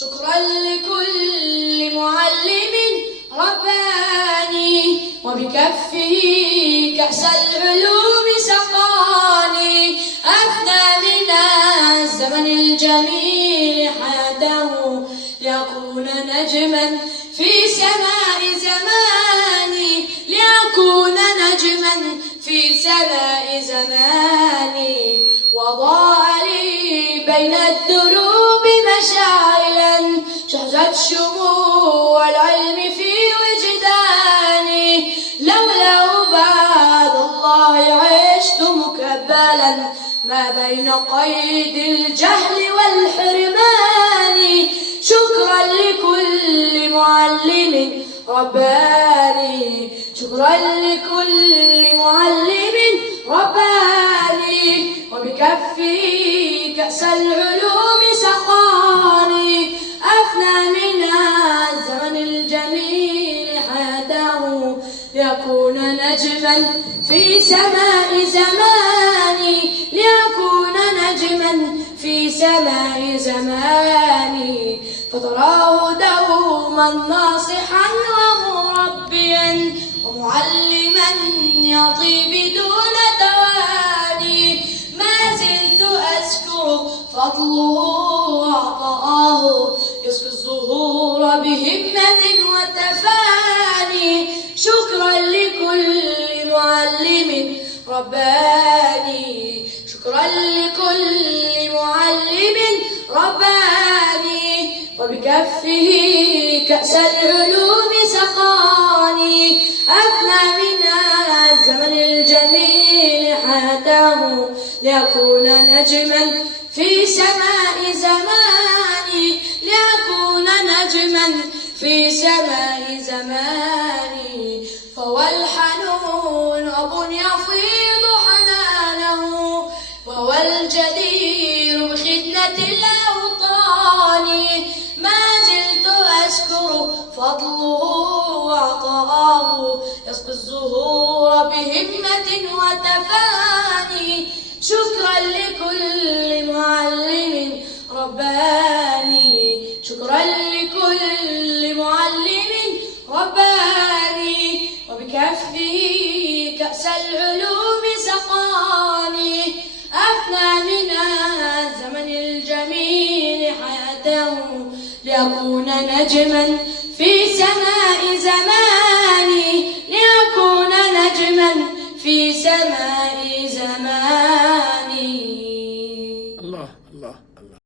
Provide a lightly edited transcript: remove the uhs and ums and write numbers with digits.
شكرا لكل معلم رباني وبكفه كأس العلوم سقاني، أفنى من الزمن الجميل حياته ليكون نجما في سماء زماني، ليكون نجما في سماء زماني. وضاء لي بين الدروب مشاعلا شهزت شموع العلم في وجداني، لولا بعد الله عشت مكبلا ما بين قيد الجهل والحرمان. شكرا لكل معلم رباني، شكرا لكل معلم رباني وبكفه كأس العلوم سقاني، أفنى من الزمن الجميل حياته ليكون نجما في سماء زماني، ليكون نجما في سماء زماني. فتراه دوما ناصحا ومربيا ومعلما يعطي بدون تواني، ما زلت أذكر فضله وعطاءه يسقي الزهور بهمة وتفاني. شكرا لكل معلم رباني، شكرا لكل معلم رباني وبكفه كأس العلوم سقاني، أفنى من الزمن الجميل حياته ليكون نجما في سماء زماني، ليكون نجما في سماء زماني. فهو الحنون أب يفيض حنانه، وهو الجدير بخدمة الأوطان، ما زلت أشكر فضله وعطاءه يسقي الزهور بهمة وتفاني. شكرا لكل معلم رباني، شكرا لكل معلم رباني وبكفه كأس العلوم سقاني، أفنى من الزمن الجميل حياته ليكون نجما في سماء زماني، ليكون نجما في سماء زماني.